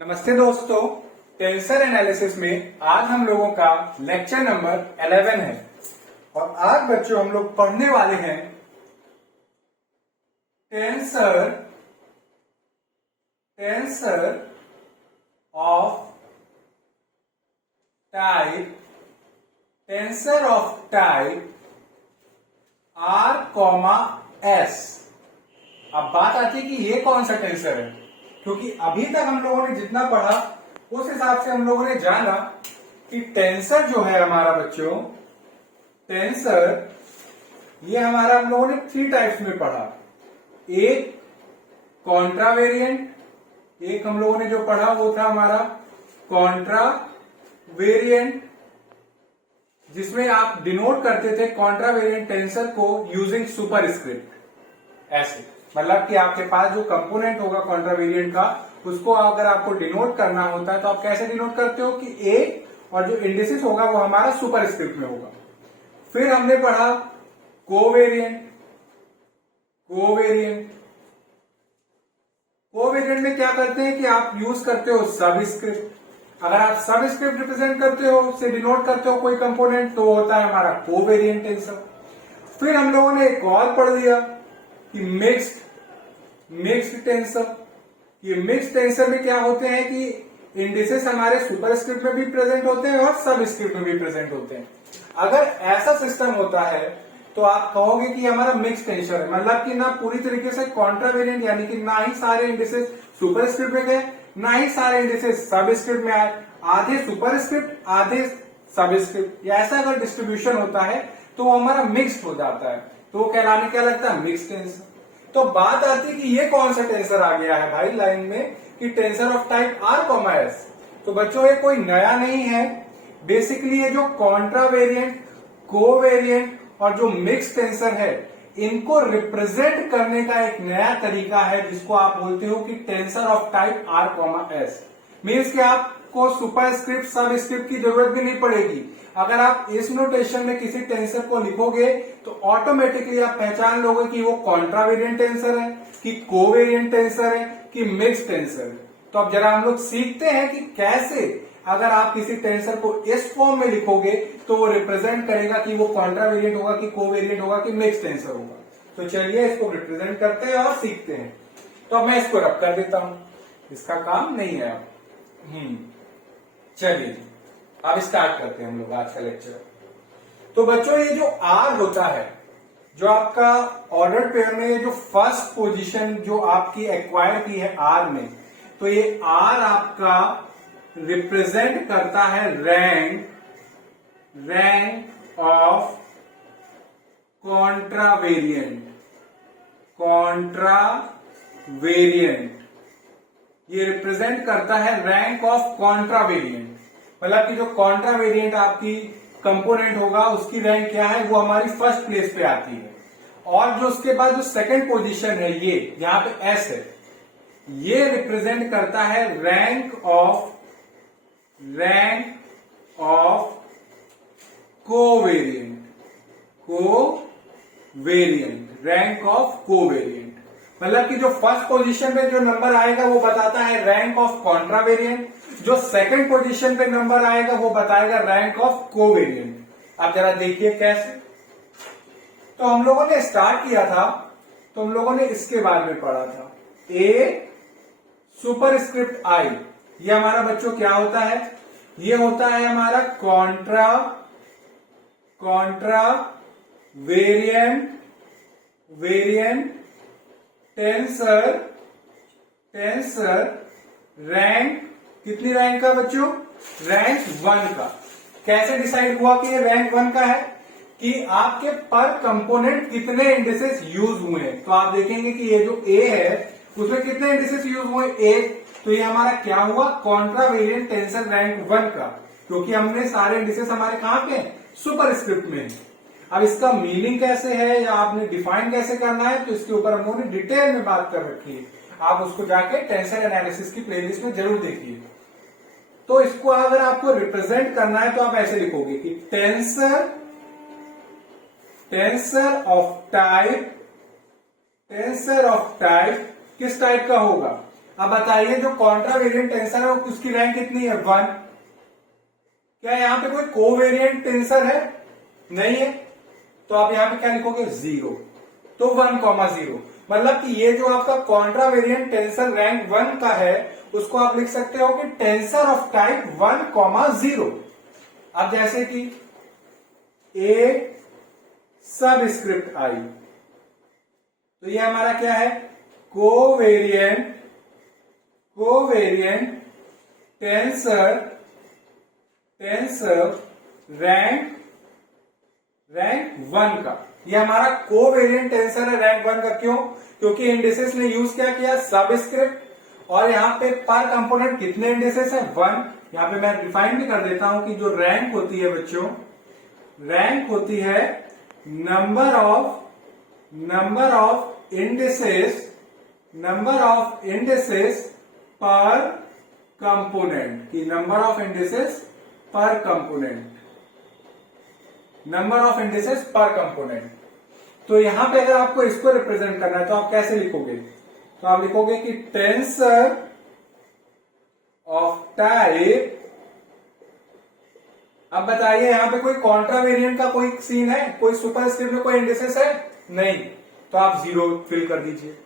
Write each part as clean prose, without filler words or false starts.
नमस्ते दोस्तों, tensor analysis में आज हम लोगों का लेक्चर नंबर 11 है और आज बच्चों हम लोग पढ़ने वाले हैं tensor tensor of type R comma S. अब बात आती है कि ये कौन सा टेंसर है, क्योंकि अभी तक हम लोगों ने जितना पढ़ा उस हिसाब से हम लोगों ने जाना कि टेंसर जो है हमारा बच्चों, टेंसर ये हमारा हम लोगों ने 3 टाइप्स में पढ़ा। एक कॉन्ट्रा वेरिएंट, एक हम लोगों ने जो पढ़ा वो था हमारा कॉन्ट्रा वेरिएंट, जिसमें आप डिनोट करते थे कॉन्ट्रा वेरिएंट टेंसर को यूजिंग सुपरस्क्रिप्ट। ऐसे मतलब कि आपके पास जो कंपोनेंट होगा कॉन्ट्रा वेरिएंट का, उसको अगर आपको डिनोट करना होता है तो आप कैसे डिनोट करते हो कि ए और जो इंडिसेस होगा वो हमारा सुपरस्क्रिप्ट में होगा। फिर हमने पढ़ा कोवेरिएंट। कोवेरिएंट में क्या करते हैं कि आप यूज करते हो सबस्क्रिप्ट। अगर आप सबस्क्रिप्ट रिप्रेजेंट करते हो, उससे डिनोट करते हो कोई कंपोनेंट, तो होता है हमारा कोवेरिएंट टेंसर। फिर हम लोगों ने एक और पढ़ लिया कि मिक्स्ड टेंसर। ये मिक्स्ड टेंसर में क्या होते हैं कि इंडिसेस हमारे सुपरस्क्रिप्ट में भी प्रेजेंट होते हैं और सबस्क्रिप्ट में भी प्रेजेंट होते हैं। अगर ऐसा सिस्टम होता है तो आप कहोगे कि हमारा मिक्स्ड टेंसर है, मतलब कि ना पूरी तरीके से कॉन्ट्रा वेरिएंट, यानी कि ना ही सारे इंडिसेस सुपरस्क्रिप्ट में गए, ना ही सारे इंडिसेस सबस्क्रिप्ट में आए, आधे सुपरस्क्रिप्ट आधे सबस्क्रिप्ट, या ऐसा अगर डिस्ट्रीब्यूशन होता है तो वो हमारा मिक्स्ड हो जाता है, तो वो कहलाने क्या लगता है, मिक्स्ड टेंसर। तो बात आती है कि ये कौन सा टेंसर आ गया है भाई लाइन में कि tensor of type R comma S. तो बच्चों ये कोई नया नहीं है, बेसिकली ये जो कॉन्ट्रा वेरिएंट, कोवेरिएंट और जो मिक्स टेंसर है, इनको रिप्रेजेंट करने का एक नया तरीका है जिसको आप बोलते हो कि tensor of type R comma S. Means कि आपको सुपरस्क्रिप्ट सबस्क्रिप्ट की जरूरत भी नहीं पड़ेगी। अगर आप इस नोटेशन में किसी टेंसर को लिखोगे तो ऑटोमेटिकली आप पहचान लोगे कि वो कॉन्ट्रा वेरिएंट टेंसर है, कि कोवेरिएंट टेंसर है, कि मिक्स टेंसर है। तो अब जरा हम लोग सीखते हैं कि कैसे अगर आप किसी टेंसर को इस फॉर्म में लिखोगे तो वो रिप्रेजेंट करेगा कि वो कॉन्ट्रा वेरिएंट होगा, कि कोवेरिएंट होगा, कि मिक्स टेंसर होगा। तो चलिए इसको रिप्रेजेंट करते हैं और सीखते हैं। तो अब मैं इसको रब कर देता हूं, इसका काम नहीं है अब। चलिए अब स्टार्ट करते हैं हम लोग आज का लेक्चर। तो बच्चों ये जो आर होता है, जो आपका ऑर्डर पेयर में जो फर्स्ट पोजीशन जो आपकी एक्वायर की है आर में, तो ये आर आपका रिप्रेजेंट करता है रैंक ऑफ कॉन्ट्रा वेरिएंट। ये रिप्रेजेंट करता है रैंक ऑफ कॉन्ट्रा वेरिएंट, मतलब कि जो कॉन्ट्रा वेरिएंट आपकी कंपोनेंट होगा उसकी रैंक क्या है, वो हमारी फर्स्ट प्लेस पे आती है। और जो उसके बाद जो सेकंड पोजीशन है, ये यहां पे एस है, ये रिप्रेजेंट करता है rank of rank of covariant. मतलब कि जो फर्स्ट पोजीशन पे जो नंबर आएगा वो बताता है रैंक ऑफ कॉन्ट्रा वेरिएंट, जो सेकंड पोजीशन पे नंबर आएगा वो बताएगा रैंक ऑफ कोवेरिएंट। आप जरा देखिए कैसे। तो हम लोगों ने स्टार्ट किया था, तो हम लोगों ने इसके बारे में पढ़ा था, ए सुपरस्क्रिप्ट आई। ये हमारा बच्चों क्या होता है, ये होता है हमारा कॉन्ट्रा वेरिएंट टेंसर रैंक, कितनी रैंक का बच्चों, रैंक 1 का। कैसे डिसाइड हुआ कि ये रैंक 1 का है, कि आपके पर कंपोनेंट कितने इंडिसेस यूज हुए हैं। तो आप देखेंगे कि ये जो ए है उसमें कितने इंडिसेस यूज हुए, एक। तो ये हमारा क्या हुआ, कॉन्ट्रा वेरिएंट टेंसर रैंक 1 का, क्योंकि हमने सारे इंडिसेस हमारे कहां पे, सुपरस्क्रिप्ट में। अब इसका मीनिंग कैसे है या आपने डिफाइन कैसे करना है, तो इसके ऊपर हम लोगों ने डिटेल में बात कर रखी है। आप उसको जाके टेंसर एनालिसिस की प्लेलिस्ट में जरूर देखिए। तो इसको अगर आपको रिप्रेजेंट करना है तो आप ऐसे लिखोगे कि टेंसर ऑफ टाइप किस टाइप का होगा, अब बताइए जो कॉन्ट्रावेरिएंट टेंसर है उसकी रैंक कितनी है? 1। क्या यहाँ पे कोई कोवेरिएंट टेंसर है? नहीं है। तो आप यहाँ पे क्या लिखोगे? 0। तो 1,0 मतलब कि ये जो आपका कॉन्ट्रावेरिएंट टेंसर रैंक 1 का है उसको आप लिख सकते हो कि टेंसर ऑफ टाइप 1,0। अब जैसे कि ए सबस्क्रिप्ट आई, तो ये हमारा क्या है? कोवेरिएंट टेंसर रैंक 1 का। ये हमारा कोवेरिएंट टेंसर है रैंक 1 का। क्यों? क्योंकि इंडिसेस ने यूज क्या किया? सबस्क्रिप्ट। और यहाँ पे पर कंपोनेंट कितने इंडिसेस है? 1। यहाँ पे मैं डिफाइन भी कर देता हूं कि जो रैंक होती है बच्चों, रैंक होती है नंबर ऑफ इंडिसेस पर कंपोनेंट की नंबर ऑफ इंडिसेस पर कंपोनेंट। तो यहां पे अगर आपको इसको रिप्रेजेंट करना है तो आप कैसे लिखोगे? तो आप लिखोगे कि टेंसर ऑफ टाइप। अब बताइए यहां पे कोई कॉन्ट्रावेरिएंट का कोई सीन है? कोई सुपरस्क्रिप्ट में कोई इंडिसेस है? नहीं। तो आप 0 फिल कर दीजिए।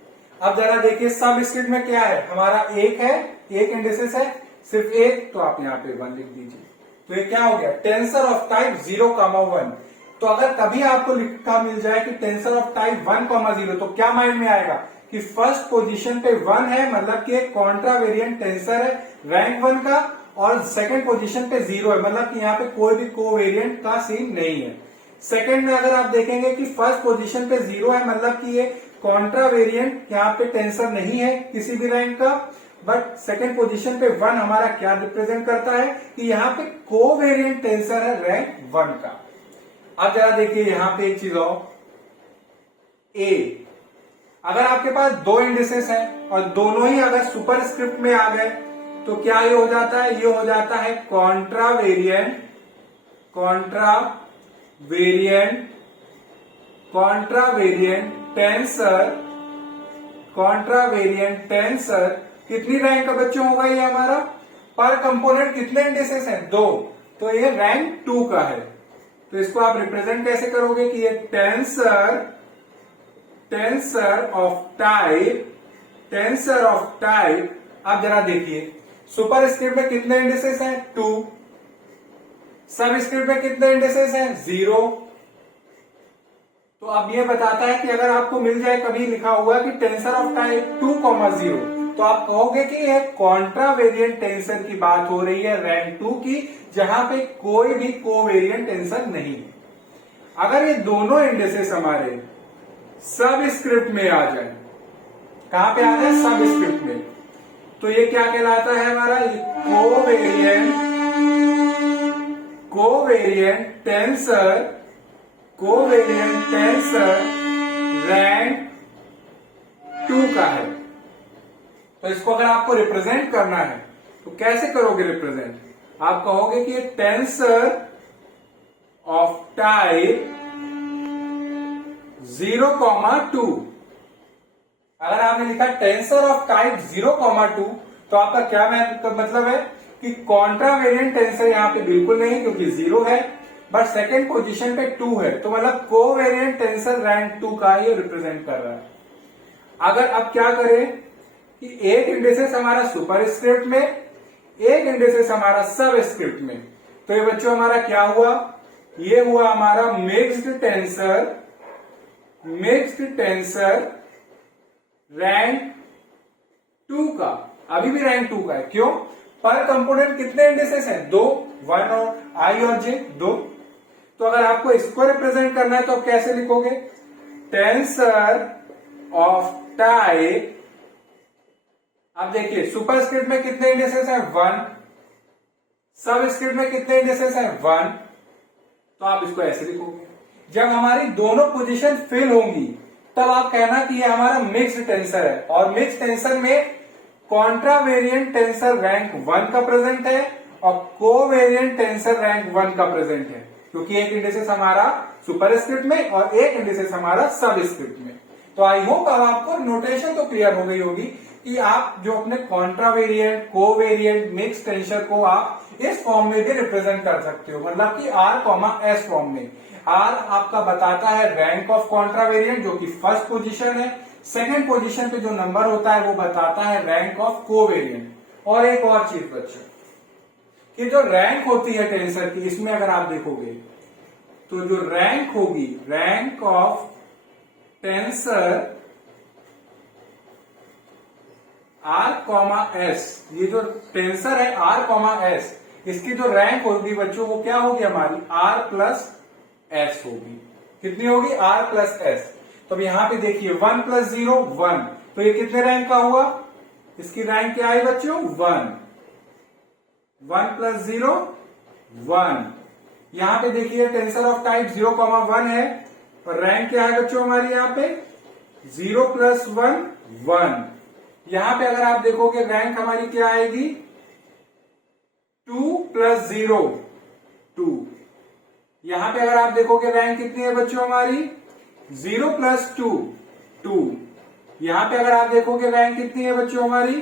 अब जरा देखिए सबस्क्रिप्ट में क्या है? हमारा 1 है, 1 इंडिसेस है, सिर्फ 1। तो आप यहाँ पे 1 लिख दीजिए। तो ये क्या हो गया? Tensor of type 0,1। तो अगर कभी आपको लिखा मिल जाए कि टेंसर ऑफ टाइप 1,0 तो क्या माइंड में आएगा कि फर्स्ट पोजीशन पे 1 है, मतलब कि एक कॉन्ट्रावेरिएंट टेंसर है रैंक 1 का, और सेकंड पोजीशन पे 0 है, मतलब कि यहाँ पे कोई भी कोवेरिएंट का सीन नहीं है। सेकंड में अगर आप देखेंगे कि फर्स्ट पोजीशन पे 0 है, मतलब कि ये कॉन्ट्रावेरिएंट यहाँ पे टेंसर नहीं है किसी भी रैंक का। बट सेकंड पोजीशन पे 1 हमारा क्या रिप्रेजेंट करता है कि यहाँ पे कोवेरिएंट टेंसर है रैंक 1 का। अब जरा देखिए यहां पे एक चीज और, ए अगर आपके पास 2 इंडिसेस है और दोनों ही अगर सुपरस्क्रिप्ट में आ गए तो क्या ये हो जाता है? ये हो जाता है कॉन्ट्रावेरिएंट टेंसर। कितनी रैंक का बच्चों होगा ये हमारा? पर कंपोनेंट कितने इंडिसेस हैं? 2। तो ये रैंक 2 का है। तो इसको आप रिप्रेजेंट कैसे करोगे कि ये टेंसर ऑफ टाइप। आप जरा देखिए सुपरस्क्रिप्ट में कितने इंडिसेस हैं? 2। सबस्क्रिप्ट में कितने इंडिसेस हैं? 0। तो अब ये बताता है कि अगर आपको मिल जाए कभी लिखा हुआ कि टेंसर ऑफ टाइप 2,0 तो आप कहोगे कि यह कॉन्ट्रावेरिएंट टेंसर की बात हो रही है रैंक 2 की, जहां पे कोई भी कोवेरिएंट टेंसर नहीं है। अगर ये दोनों इंडिसेस हमारे सबस्क्रिप्ट में आ जाए, कहां पे आ जाए? सबस्क्रिप्ट में, तो ये क्या कहलाता है हमारा? ये कोवेरिएंट टेंसर रैंक 2 का है। तो इसको अगर आपको रिप्रेजेंट करना है तो कैसे करोगे रिप्रेजेंट? आप कहोगे कि ये टेंसर ऑफ टाइप 0,2। अगर आपने लिखा टेंसर ऑफ टाइप 0,2 तो आपका क्या मतलब है कि कॉन्ट्रावेरिएंट टेंसर यहां पे बिल्कुल नहीं क्योंकि 0 है, बट सेकेंड पोजीशन पे 2 है, तो मतलब कोवेरिएंट टेंसर रैंक 2 का ये रिप्रेजेंट कर रहा है। अगर अब क्या करें कि एक इंडिसेस हमारा सुपरस्क्रिप्ट में, एक इंडिसेस हमारा सबस्क्रिप्ट में, तो ये बच्चों हमारा क्या हुआ? ये हुआ हमारा मिक्स्ड टेंसर रैंक 2 का। अभी भी रैंक 2 का है। क्यों? पर कंपोनेंट कितने इंडिसेस हैं? 2, 1 और आई और जे 2। तो अगर आपको इसको रिप्रेजेंट करना है तो आप कैसे लिखोगे? Tensor of type. अब देखिए सुपरस्क्रिप्ट में कितने इंडिसेस हैं? 1। सबस्क्रिप्ट में कितने इंडिसेस हैं? 1। तो आप इसको ऐसे लिखोगे। जब हमारी दोनों पोजीशन फिल होंगी तब आप कहना कि ये हमारा मिक्स्ड टेंसर है, और मिक्स्ड टेंसर में कॉन्ट्रावेरिएंट टेंसर रैंक 1 का प्रेजेंट है और कोवेरिएंट टेंसर रैंक 1 का प्रेजेंट है, क्योंकि एक इंडिसेस हमारा सुपरस्क्रिप्ट में और एक इंडिसेस हमारा सबस्क्रिप्ट में। तो आई होप अब आपको नोटेशन तो क्लियर हो गई होगी कि आप जो अपने कॉन्ट्रावेरिएंट, कोवेरिएंट, मिक्स टेंसर को आप इस फॉर्म में भी रिप्रेजेंट कर सकते हो, मतलब कि आर कॉमा एस फॉर्म में। आर आपका बताता है रैंक ऑफ कॉन्ट्रावेरिएंट जो कि फर्स्ट पोजीशन है, सेकंड पोजीशन पे जो नंबर होता है वो बताता है रैंक ऑफ कोवेरिएंट। और एक और चीज बच्चों कि जो रैंक होती है टेंसर की, इसमें अगर आप देखोगे तो जो रैंक होगी, rank of tensor R comma S, ये जो टेंसर है आर कॉमा एस, इसकी जो रैंक होगी बच्चों वो क्या होगी हमारी आर प्लस एस होगी। कितनी होगी आर प्लस एस। तो अब यहां पे देखिए 1 प्लस 0 1, तो ये कितने रैंक का हुआ, इसकी रैंक क्या है बच्चों 1, 1 प्लस 0 1। यहां पे देखिए टेंसर ऑफ टाइप 0,1 है और रैंक क्या है बच्चों हमारी यहाँ पे 0 प्लस 1 1। यहां पे अगर आप देखोगे रैंक हमारी क्या आएगी 2 प्लस 0 2। यहां पे अगर आप देखोगे रैंक कितनी है बच्चों हमारी 0 प्लस 2 2। यहां पे अगर आप देखोगे रैंक कितनी है बच्चों हमारी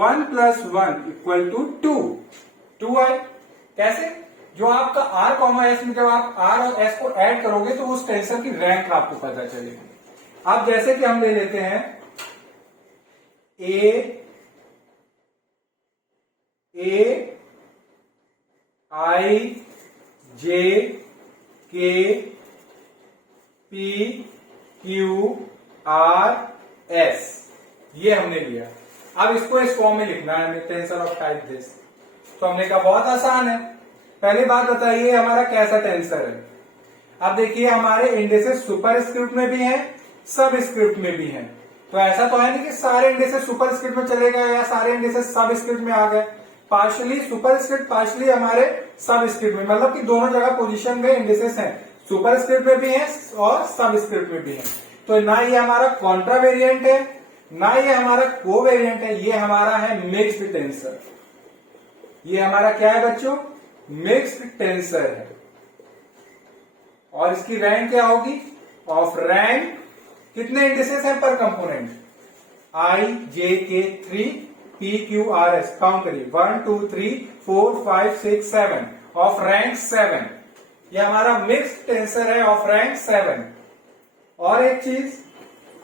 1 प्लस 1 इक्वल टू 2 2 है। कैसे, जो आपका आर कॉमा एस में जब आप आर और एस को ऐड करोगे तो उस टेंसर की रैंक आपको पता चलेगी। अब जैसे कि हम ले लेते हैं ए आई जे के पी क्यू आर एस, ये हमने लिया। अब इसको इस फॉर्म में लिखना है हमें, टेंसर ऑफ टाइप दिस। तो हमने कहा बहुत आसान है। पहली बात बताइए हमारा कैसा टेंसर है। अब देखिए हमारे इंडिसेस सुपर स्क्रिप्ट में भी है, सब स्क्रिप्ट में भी है। तो ऐसा तो है नहीं कि सारे इंडिसेस सुपर स्क्रिप्ट में चले गए या सारे इंडिसेस सब स्क्रिप्ट में आ गए। पार्शली सुपर स्क्रिप्ट, पार्शली हमारे सब स्क्रिप्ट में, मतलब कि दोनों जगह पोजीशन में इंडिसेस हैं, सुपर स्क्रिप्ट में भी है और सब स्क्रिप्ट में भी है। तो ना ये हमारा कॉन्ट्रावेरिएंट है, ना ये हमारा कोवेरिएंट है, ये हमारा है मिक्स्ड टेंसर। ये हमारा क्या है बच्चों मिक्स्ड टेंसर है। और इसकी रैंक क्या होगी ऑफ रैंक, कितने इंडिसेस हैं पर कंपोनेंट आई जे के 3 P Q R S, count करिए 1 2 3 4 5 6 7 ऑफ रैंक 7। ये हमारा मिक्स्ड टेंसर है ऑफ रैंक 7। और एक चीज,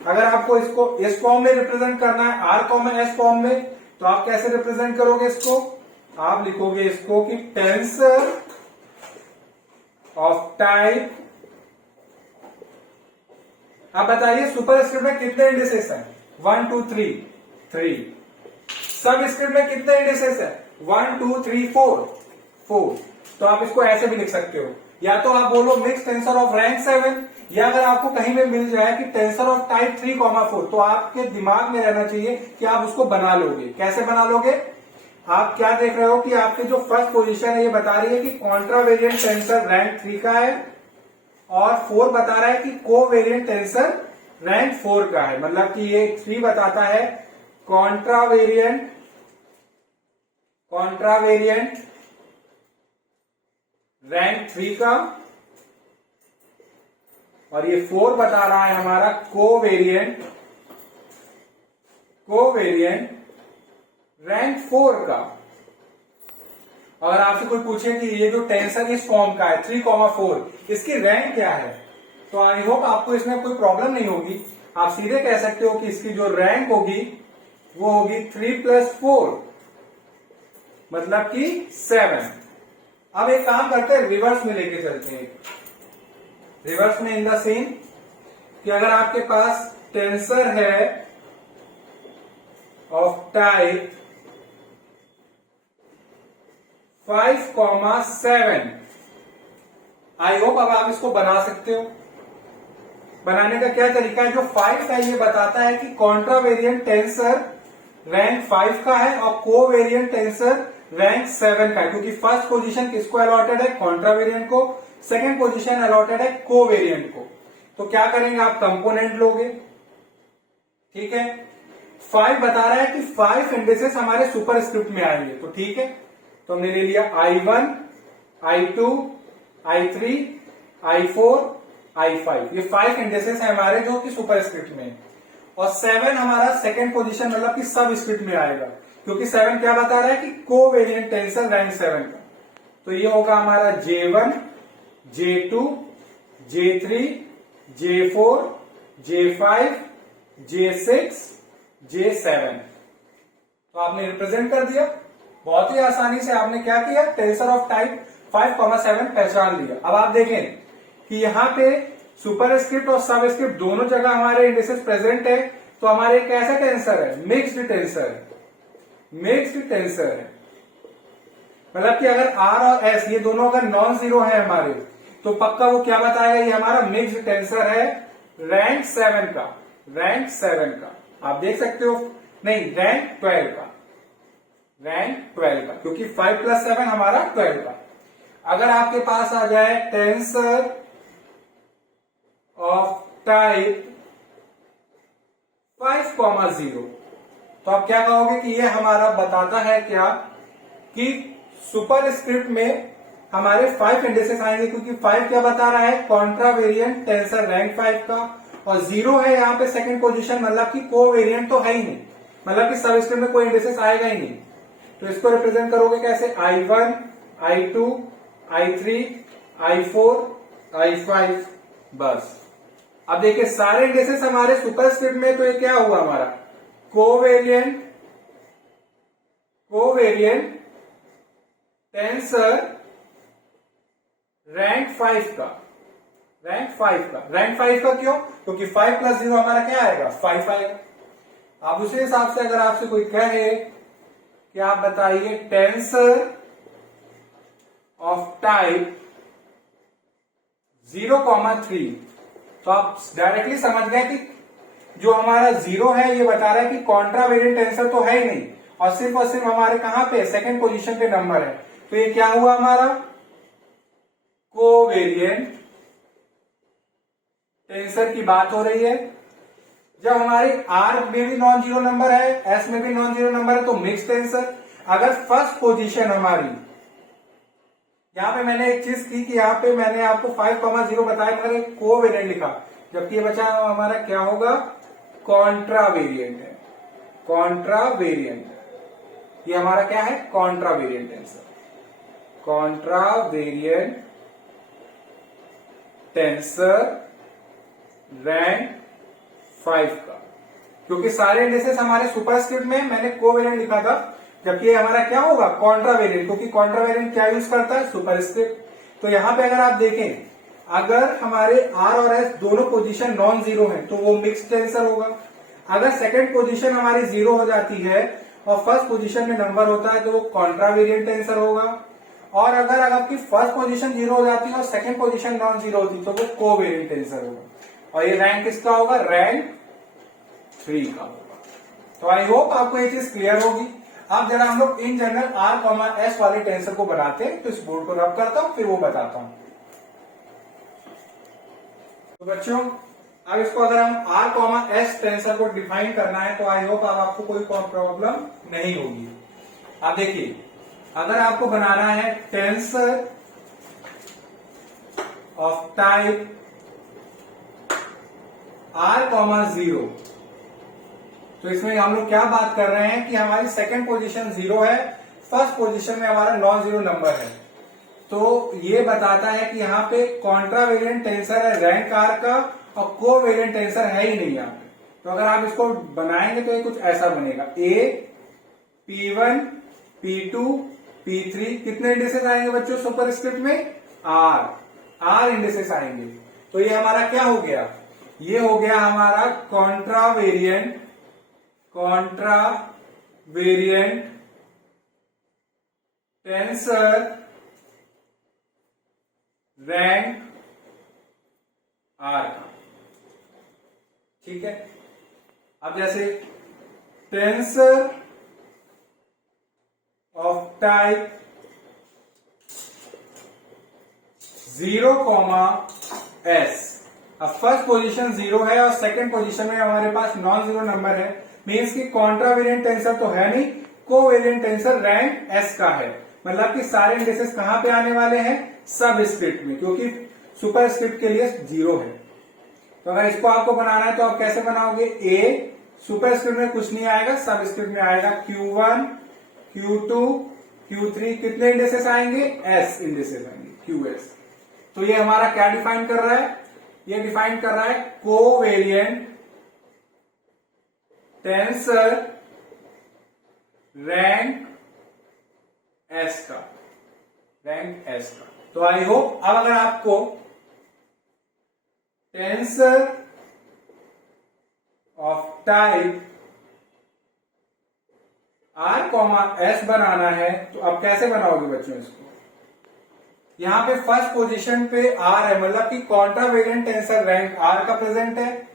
अगर आपको इसको इस फॉर्म में रिप्रेजेंट करना है आर कॉमा एस फॉर्म में, तो आप कैसे रिप्रेजेंट करोगे इसको, आप लिखोगे इसको कि टेंसर ऑफ टाइप। आप बताइए सुपर स्क्रिप्ट में कितने इंडिसेस हैं 1 2 3 3। सब स्क्रिप्ट में कितने इंडिसेस हैं 1 2 3 4 4। तो आप इसको ऐसे भी लिख सकते हो, या तो आप बोलो मिक्स टेंसर ऑफ रैंक 7, या अगर आपको कहीं में मिल जाए कि टेंसर ऑफ टाइप 3,4, तो आपके दिमाग में रहना चाहिए कि आप उसको बना लोगे। कैसे बना लोगे, आप क्या देख रहे हो कि आपके जो फर्स्ट पोजीशन है ये बता रही है कि कॉन्ट्रावेरिएंट टेंसर रैंक 3 का है और 4 बता रहा है कि कोवेरिएंट टेंसर रैंक 4 का है। मतलब कि ये 3 बताता है कॉन्ट्रावेरिएंट रैंक 3 का, और ये 4 बता रहा है हमारा कोवेरिएंट रैंक 4 का। अगर आपसे कोई पूछे कि ये जो टेंसर इस फॉर्म का है 3,4, इसकी रैंक क्या है, तो आई होप आपको इसमें कोई प्रॉब्लम नहीं होगी। आप सीधे कह सकते हो कि इसकी जो रैंक होगी वो होगी 3 प्लस 4, मतलब कि 7। अब एक काम करते हैं, रिवर्स में लेके चलते हैं। रिवर्स में इन द सेम कि अगर आपके पास टेंसर है ऑफ टाइप 5,7, आई होप अब आप इसको बना सकते हो। बनाने का क्या तरीका है, जो 5 है ये बताता है कि कॉन्ट्रावेरिएंट टेंसर रैंक 5 का है और कोवेरिएंट टेंसर रैंक 7 का है, क्योंकि फर्स्ट पोजीशन किसको अलॉटेड है कॉन्ट्रावेरिएंट को, सेकंड पोजीशन अलॉटेड है कोवेरिएंट को। तो क्या करेंगे आप कंपोनेंट लोगे, ठीक है। 5 बता रहा है कि 5 इंडिसेस हमारे सुपर स्क्रिप्ट में आएंगे, तो ठीक है। तो हमने ले लिया I1 I2 I3 I4 I5, ये 5 इंडिसेस है हमारे जो कि सुपर स्क्रिप्ट में। और 7 हमारा सेकंड पोजीशन मतलब कि सब स्क्रिप्ट में आएगा, क्योंकि 7 क्या बता रहा है कि कोवेरिएंट टेंसर रैंक 7 का। तो ये होगा हमारा J1, J2, J3, J4, J5, J6, J7। तो आपने रिप्रेजेंट कर दिया। बहुत ही आसानी से आपने क्या किया, टेंसर ऑफ टाइप 5,7 पहचान लिया। अब आप देखें कि यहाँ पे सुपरस्क्रिप्ट और सबस्क्रिप्ट दोनों जगह हमारे इंडिसेस प्रेजेंट है, तो हमारे कैसा टेंसर है, मिक्स्ड टेंसर है, मिक्स्ड टेंसर है। मतलब कि अगर R और S ये दोनों अगर नॉन जीरो है हमारे, तो पक्का वो क्या बताएगा, ये हमारा मिक्स्ड टेंसर है रैंक 7 का, रैंक 7 का। आप देख सकते हो, नहीं रैंक 12 का, रैंक 12 का, क्योंकि 5 + 7 हमारा 12 का। अगर आपके पास आ जाए टेंसर ऑफ टाइप 5,0, तो आप क्या कहोगे कि ये हमारा बताता है क्या कि सुपरस्क्रिप्ट में हमारे 5 इंडिसेस आएंगे, क्योंकि 5 क्या बता रहा है, कॉन्ट्रावेरिएंट टेंसर रैंक 5 का, और 0 है यहाँ पे सेकंड पोजीशन, मतलब कि कोवेरिएंट तो है ही नहीं, मतलब कि सबस्क्रिप्ट में कोई इंडिसेस आएगा ही नहीं। तो इसको रिप्रेजेंट करोगे कैसे, I1, I2, I3, I4, I5, बस। अब देखिए सारे इंडिसेस हमारे सुपरस्क्रिप्ट में, तो ये क्या हुआ हमारा कोवेरिएंट, कोवेरिएंट टेंसर रैंक 5 का, रैंक 5 का, रैंक 5 का क्यों, क्योंकि 5 + 0 हमारा क्या आएगा, 5 आएगा। आप दूसरे हिसाब से अगर आपसे कोई कहे कि आप बताइए टेंसर ऑफ टाइप 0,3, तो आप डायरेक्टली समझ गए कि जो हमारा 0 है ये बता रहा है कि कॉन्ट्रावेरिएंट टेंसर तो है ही नहीं, और सिर्फ हमारे कहां पे, सेकंड पोजीशन पे नंबर है। तो ये क्या हुआ हमारा कोवेरिएंट टेंसर की बात हो रही है। जब हमारे R में भी नॉन जीरो नंबर है, S में भी नॉन जीरो नंबर है, तो मिक्स टेंसर। अगर फर्स्ट पोजीशन हमारी, यहां पे मैंने एक चीज की कि यहां पे मैंने आपको 5,0 बताया, मगर एक कोवेरिएंट लिखा, जबकि ये बचा हमारा क्या होगा, कॉन्ट्रावेरिएंट है, कॉन्ट्रावेरिएंट। ये हमारा क्या है, कॉन्ट्रावेरिएंट टेंसर, कॉन्ट्रावेरिएंट टेंसर रैंक 5 का, क्योंकि सारे इंडिसेस हमारे सुपरस्क्रिप्ट में मैंने कोवेरिएंट लिखा था, जबकि ये हमारा क्या होगा, कॉन्ट्रावेरिएंट, क्योंकि कॉन्ट्रावेरिएंट क्या यूज करता है, सुपरस्क्रिप्ट। तो यहां पे अगर आप देखें, अगर हमारे R और S दोनों पोजीशन नॉन जीरो है, तो वो मिक्स टेंसर होगा। अगर सेकंड पोजीशन हमारी 0 हो जाती है और फर्स्ट पोजीशन में नंबर होता है, तो वो कॉन्ट्रावेरिएंट टेंसर होगा। और अगर आपकी फर्स्ट पोजीशन 0 हो जाती है और सेकंड पोजीशन नॉन जीरो होती है, तो वो कोवेरिएंट टेंसर होगा। और ये रैंक किसका होगा, रैंक 3 का होगा। तो आई होप आपको ये चीज क्लियर होगी। अब जरा हम लोग इन जनरल R, S वाले टेंसर को बनाते हैं, तो इस बोर्ड को रब करता हूं, फिर वो बताता हूं। तो बच्चों, अब इसको अगर हम R, S टेंसर को डिफाइन करना है, तो आई होप अब आपको कोई प्रॉब्लम नहीं होगी। अब देखिए, अगर आपको बनाना है टेंसर ऑफ टाइप R, 0, तो इसमें हम लोग क्या बात कर रहे हैं कि हमारी सेकंड पोजीशन 0 है, फर्स्ट पोजीशन में हमारा नॉन जीरो नंबर है। तो ये बताता है कि यहाँ पे कॉन्ट्रावेरिएंट टेंसर है रैंक R का, और कोवेरिएंट टेंसर है ही नहीं यहाँ पे। तो अगर आप इसको बनाएंगे तो ये कुछ ऐसा बनेगा, A, P1, P2, P3, कितने इंडिसेस आएंगे बच्चों सुपरस्क्रिप्ट में, R इंडिसेस आएंगे। तो ये हमारा क्या हो गया, ये हो गया हमारा कॉन्ट्रावेरिएंट टेंसर रैंक R का, ठीक है। अब जैसे टेंसर ऑफ टाइप 0, S, अब फर्स्ट पोजीशन 0 है और सेकंड पोजीशन में हमारे पास नॉन जीरो नंबर है, मीन्स कि कॉन्ट्रावेरिएंट टेंसर तो है नहीं, कोवेरिएंट टेंसर रैंक S का है। मतलब कि सारे इंडिसेस कहां पे आने वाले हैं, सब स्क्रिप्ट में, क्योंकि सुपरस्क्रिप्ट के लिए 0 है। तो अगर इसको आपको बनाना है तो आप कैसे बनाओगे, ए सुपर स्क्रिप्ट में कुछ नहीं आएगा, सब स्क्रिप्ट में आएगा Q1 Q2 Q3, कितने इंडेसेस आएंगे, एस इंडेसेस आएंगे, QS। तो ये हमारा क्या डिफाइन कर रहा है, ये डिफाइन कर रहा है कोवेरिएंट टेंसर रैंक एस का, रैंक एस का। तो आई होप अब अगर आपको tensor of type R, S बनाना है तो अब कैसे बनाओगे बच्चों इसको। यहां पे फर्स्ट पोजीशन पे R है, मतलब कि कॉन्ट्रावेरिएंट टेंसर रैंक R का प्रेजेंट है।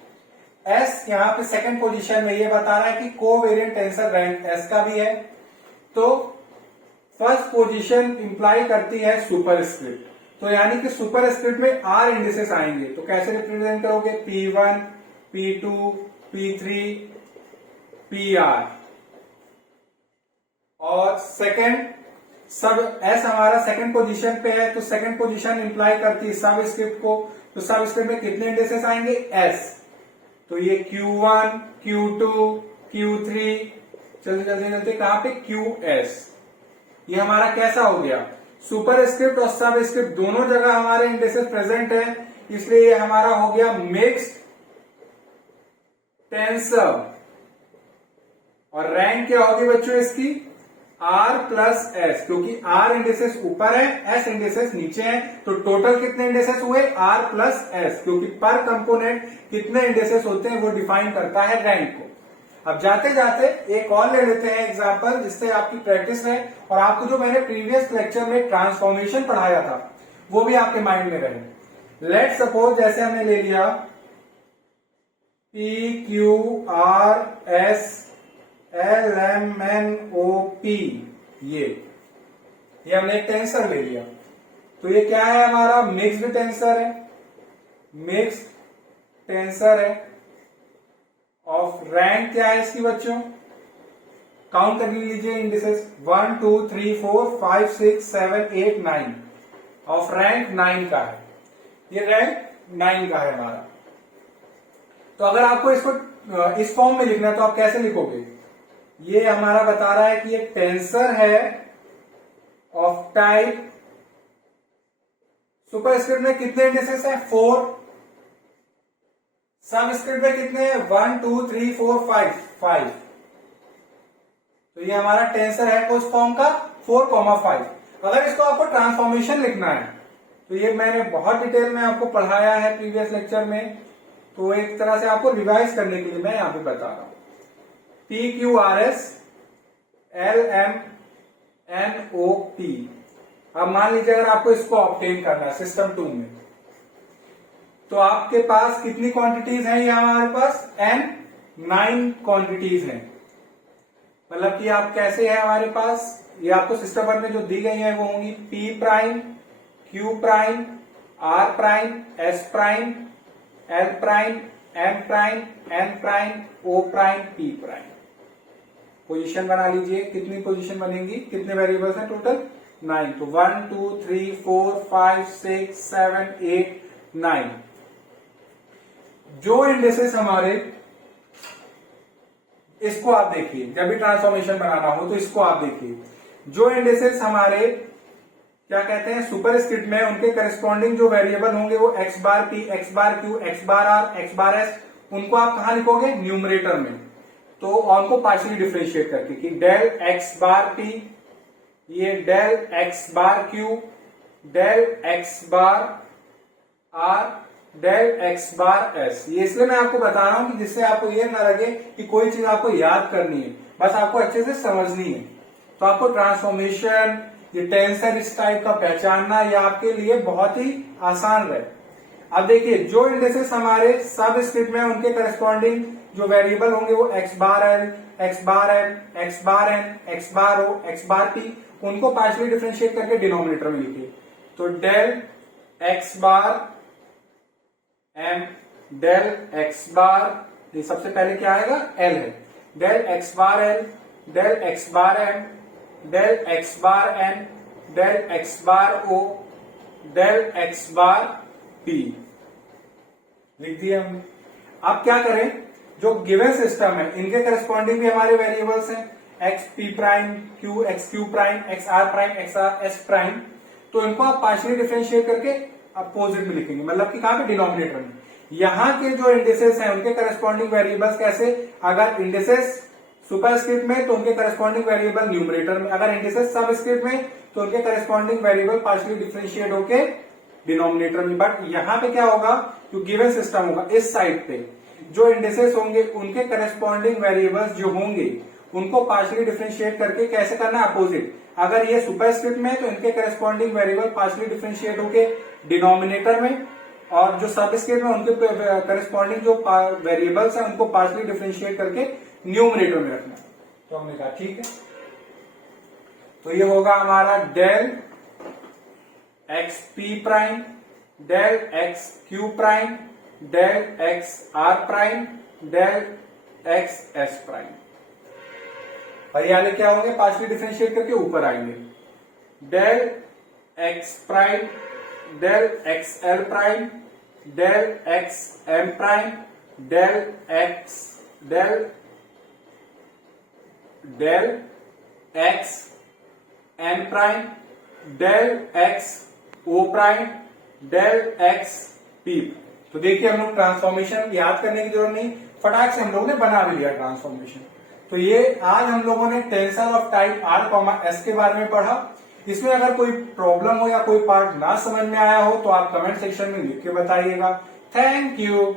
S यहां पे सेकंड पोजीशन में ये बता रहा है कि कोवेरिएंट टेंसर रैंक S का भी है। तो फर्स्ट पोजीशन इंप्लाई करती है सुपरस्क्रिप्ट, तो यानी कि सुपरस्क्रिप्ट में R इंडिसेस आएंगे। तो कैसे रिप्रेजेंट करोगे, P1 P2 P3 PR। और सेकंड सब एस हमारा सेकंड पोजीशन पे है, तो सेकंड पोजीशन इंप्लाई करती है सब स्क्रिप्ट को। तो सब स्क्रिप्ट में कितने इंडेसेस आएंगे, एस। तो ये Q1 Q2 Q3, जल्दी जल्दी जल्दी कहां पे, QS। ये हमारा कैसा हो गया, सुपर स्क्रिप्ट और सब स्क्रिप्ट दोनों जगह हमारे इंडेसेस प्रेजेंट है, इसलिए ये हमारा हो गया मिक्स्ड टेंसर। और रैंक क्या होगी बच्चों इसकी, R प्लस एस, क्योंकि R इंडेसेस ऊपर है, S इंडेसेस नीचे है। तो टोटल कितने इंडेसेस हुए, R प्लस एस, क्योंकि पर कंपोनेंट कितने इंडेसेस होते हैं वो डिफाइन करता है रैंक को। अब जाते जाते एक और ले लेते हैं एग्जांपल, जिससे आपकी प्रैक्टिस है और आपको जो मैंने प्रीवियस लेक्चर में ट्रांसफॉर्मेशन पढ़ाया था वो भी आपके माइंड में रहे। लेट सपोज जैसे हमने ले लिया PQRS LMNOP, ये हमने एक टेंसर ले लिया। तो ये क्या है, हमारा मिक्स्ड टेंसर है, मिक्स्ड टेंसर है। ऑफ रैंक क्या है इसकी बच्चों, काउंट कर लीजिए इंडिसेस, 1 2 3 4 5 6 7 8 9। ऑफ रैंक 9 का है, ये रैंक 9 का है हमारा। तो अगर आपको इसको इस फॉर्म में लिखना है तो आप कैसे लिखोगे, ये हमारा बता रहा है कि एक टेंसर है ऑफ टाइप, सुपरस्क्रिप्ट में कितने इंडिसेस है, 4। सब स्क्रिप्ट में कितने हैं, 1 2 3 4 5। तो ये हमारा टेंसर है उस फॉर्म का 4,5। अगर इसको आपको ट्रांसफॉर्मेशन लिखना है तो ये मैंने बहुत डिटेल में आपको पढ़ाया है प्रीवियस लेक्चर में, तो एक तरह से आपको रिवाइज करने के लिए मैं यहां पे बता रहा हूं। PQRS LMNOP। अब मान लीजिए अगर आपको इसको ऑब्टेन करना है सिस्टम 2 में, तो आपके पास कितनी क्वांटिटीज हैं, ये हमारे पास N9 क्वांटिटीज हैं। मतलब कि आप कैसे है हमारे पास, ये आपको सिस्टम 1 में जो दी गई है वो होंगी P prime Q prime R prime S prime L prime M prime N prime O prime P prime. Position बना लीजिए, कितनी पोजीशन बनेंगी, कितने वेरिएबल्स हैं टोटल, 9। तो 1 2 3 4 5 6 7 8 9। जो इंडेसेस हमारे, इसको आप देखिए, जब भी ट्रांसफॉर्मेशन बनाना हो तो इसको आप देखिए, जो इंडेसेस हमारे क्या कहते हैं सुपरस्क्रिप्ट में, उनके करस्पॉन्डिंग जो वेरिएबल होंगे वो x बार p, x बार q, x बार r, x बार s, उनको आप कहां लिखोगे, न्यूमरेटर में। तो उनको पार्शियली डिफरेंशिएट करके कि डेल x बार p, ये डेल x बार q, डेल x बार r, डेल x बार s। ये इसलिए मैं आपको बता रहा हूं कि जिससे आपको ये ना लगे कि कोई चीज आपको याद करनी है, बस आपको अच्छे से समझनी है। तो आपको ट्रांसफॉर्मेशन, ये टेंसर इस टाइप का पहचानना, ये आपके लिए बहुत ही आसान रहे। अब देखिए, जो इंडेसेस हमारे सब स्क्रिप्ट में उनके करस्पॉन्डिंग जो वेरिएबल होंगे वो x बार l, x बार m, x बार n, x बार o, x बार p, उनको पार्शियली डिफरेंशिएट करके डिनोमिनेटर में लिखिए। तो डेल x बार m, डेल x बार, ये सबसे पहले क्या आएगा, l है, डेल x बार l, डेल x बार m, डेल x बार n, डेल x बार o, डेल x बार p। लिख दिया हमने। अब क्या करें, जो गिवन सिस्टम है इनके करस्पॉन्डिंग भी हमारे वेरिएबल्स हैं, x p prime, q x q prime, x r prime, x r s prime. तो इनको आप पार्शियली डिफरेंशिएट करके अपोजिट में लिखेंगे, मतलब कि कहां पे, डिनोमिनेटर में। यहाँ के जो इंडिसेस हैं उनके करस्पॉन्डिंग वेरिएबल्स कैसे, अगर इंडिसेस सुपरस्क्रिप्ट में तो उनके करस्पॉन्डिंग वेरिएबल न्यूमरेटर में, अगर इंडिसेस सबस्क्रिप्ट में तो उनके करस्पॉन्डिंग वेरिएबल पार्शियली डिफरेंशिएट होके डिनोमिनेटर में। बट यहाँ पे क्या होगा, जो गिवन सिस्टम होगा इस साइड पे जो इंडिसेस होंगे उनके करस्पॉन्डिंग वेरिएबल्स जो होंगे उनको पार्शियली डिफरेंशिएट करके कैसे करना है, अपोजिट। अगर ये सुपरस्क्रिप्ट में तो इनके करस्पॉन्डिंग वेरिएबल पार्शियली डिफरेंशिएट होके डिनोमिनेटर में, और जो सबस्क्रिप्ट में उनके करस्पॉन्डिंग जो वेरिएबल्स हैं उनको पार्शियली डिफरेंशिएट करके न्यूमरेटर में रखना। तो हमने कहा ठीक है, तो ये होगा हमारा del x p prime, del x q prime, del x r prime, del x s prime. और ये वाले क्या होंगे, पार्शियली डिफरेंशिएट करके ऊपर आएंगे, del x prime, del x L prime, del x M prime, del x N prime, del x O prime, del x P. तो देखिए हम लोग ट्रांसफॉर्मेशन याद करने की जरूरत नहीं, फटाक से हम लोगों ने बना भी लिया ट्रांसफॉर्मेशन। तो ये आज हम लोगों ने tensor of type R comma S के बारे में पढ़ा। इसमें अगर कोई प्रॉब्लम हो या कोई पार्ट ना समझ में आया हो तो आप कमेंट सेक्शन में लिख के बताइएगा। Thank you.